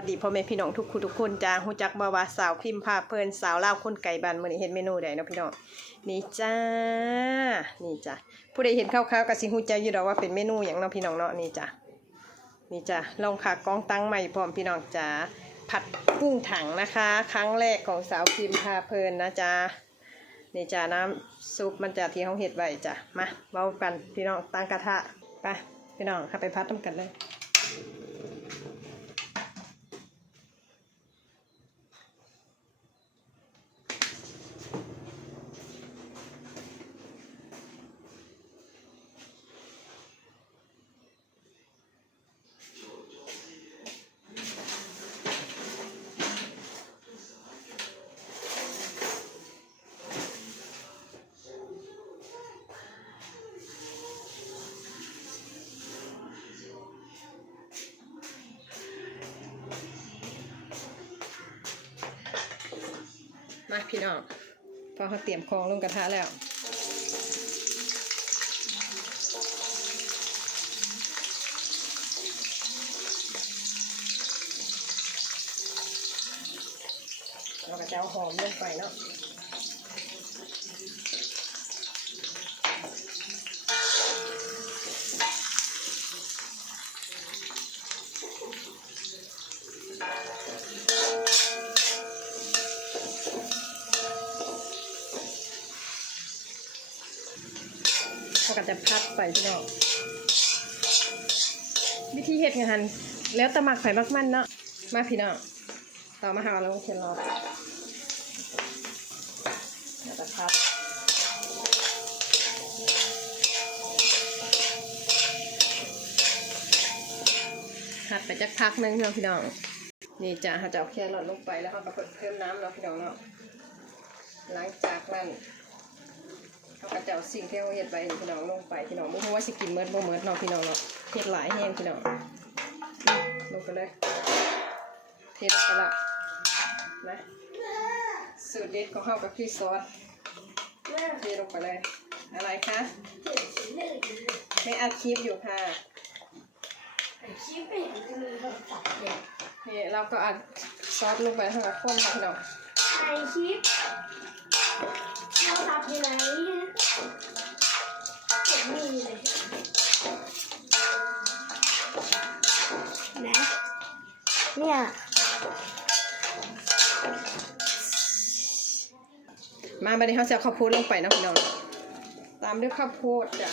สวัสดีพ่อแม่พี่น้องทุกคนทุกคนจ้าฮู้จักบ่ว่าสาวพิมพ์ภาพเพลินสาวเล่าคนไก่บานมือนี้เฮ็ดเมนูใดเนาะพี่น้องนี่จ้านี่จ้าผู้ใดเห็นคร่าวๆก็สิฮู้ใจอยู่ดอกว่าเป็นเมนูหยังเนาะพี่น้องเนาะนี่จ้านี่จ้าลองขากองตั้งใหม่พร้อมพี่น้องจ้าผัดกุ้งถังนะคะ ครั้งแรกของสาวพิมพ์ภาพเพลินนะจ้านี่จ้าน้ำซุปมันจะที่เฮาเฮ็ดไว้จ้ามาเว้ากันพี่น้องตั้งกระทะไปพี่น้องข้าไปพัดน้ำกันเลย มาพี่น้องพอเขาเตรียมของลงกระทะแล้ว เราก็จะเอาหอมลงไปเนาะ เราก็จะพัดไปพี่น้องวิธีเห็ดงานแล้วตะมักไข่มักมันเนาะมาพี่น้องต่อมาหาลงเคนรอแล้วก็พับหัดไปจักพักหนึงเนาะพี่น้องนี่จ้ะเขาจะเอาแครอทลงไปแล้วเขาก็เพิ่มน้ำเนาะพี่น้องเนาะหลังจากนั้น เขาก็จะเอาสิ่งที่เขาเฮ็ดไว้นี่พี่น้องลงไปพี่น้องบ่รู้ว่าสิกินเมิดบ่เมิดเนาะพี่น้องเนาะเฮ็ดหลายแห้งพี่น้องลงไปเลยเทลงไปละนะสูตรเด็ดของเขากับพี่ซอสเทลงไปเลยอะไรคะไม่อัดคลิปอยู่ค่ะชิปไม่เห็นมีโทรศัพท์เลยนี่เราก็อัดซอสลงไปทั้งหมดข้นค่ะพี่น้องไอชิปโทรศัพท์อยู่ไห นเห็นมีเลยนะเนี่ยมาบัดนี้เขาจะข้าวโพดลงไปนะพี่น้องตามด้วยข้าวโพดจ้ะ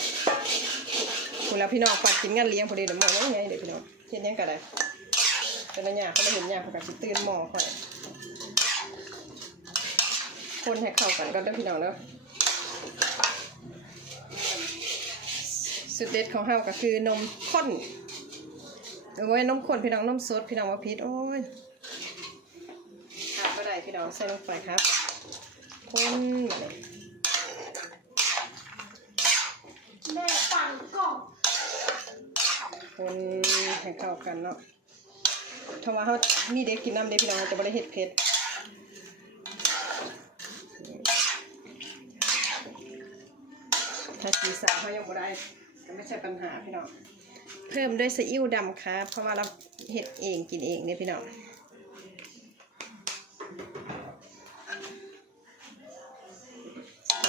คุณแล้วพี่น้องปัดกินงานเลี้ยงพอดีเดี๋ยวมองยังไงเดี๋ยวพี่น้องเห็นยังกันเลยเป็นอะไรเนี่ยเขาไม่เห็นเนี่ยเขากับตื่นหมอค่อยคนให้เข้ากันก็ได้อพี่น้องเนาะ สุดเด็ดของเฮาก็คือนมข้นโอ้ยนมข้นพี่น้องนมสดพี่น้องว่าพิษโอ้ยขาดก็ได้พี่น้องใส่ลงไปครับคนมาเลยแม่ปั่นกล่องคนให้เข้ากันเนาะถ้าว่าเขามีเด็กกินน้ำเด็กพี่น้องจะบริเฮ็ดเผ็ดถ้าสีสาวเขายังบ่ได้ ไม่ใช่ปัญหาพี่น้องเพิ่มด้วยซีอิ๊วดำครับเพราะว่าเราเฮ็ดเองกินเองเนี่ยพี่น้อง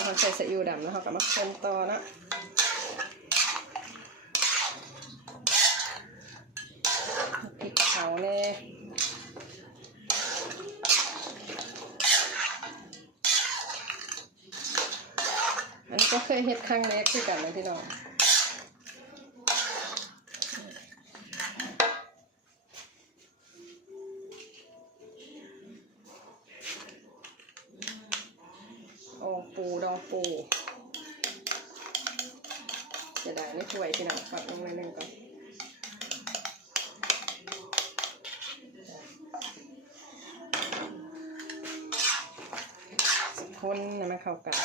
เราใส่ซีอิ๊วดำแล้วเขาก็มาคนต่อนะพริกเผาเน่อันนี้ก็เคยเฮ็ดครั้งแรกคือกันนะพี่น้อง ปูดองปูจะได้ไม่ถ้วยพี่น้องปัดลงไปหนึ่งก่อนคนให้มันเข้ากัน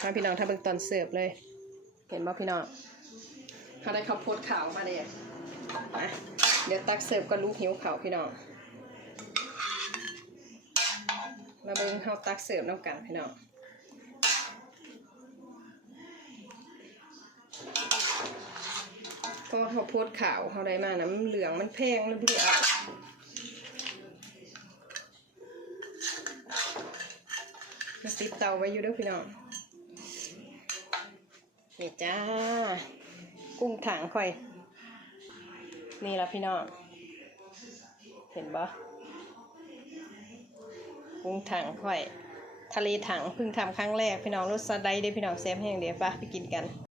ถ้าพี่น้องถ้าเบิ่งตอนเสิร์ฟเลย เห็นบ่พี่น้องถ้าได้ข้าวโพดขาวมาเลยอะเดี๋ยวตักเสิร์ฟก็ลูกหิวเขาวพี่น้องมาเบิ่งเฮาตักเสิร์ฟน้ำกันพี่น้อง พราะเขาโพสข่าวเขาได้มากนะมันเหลืองมันแพงแล้วพี่อมาติดเตาไว้อยู่ด้วยพี่น้องนี่จ้า กุ้งถังค่อย นี่ละพี่น้อง เห็นบ่กุ้งถังค่อย ทะเลถังเพิ่งทำครั้งแรกพี่น้องรสสาไดด้พี่น้องแซ่บแห้งเดี๋ยวปะไปกินกัน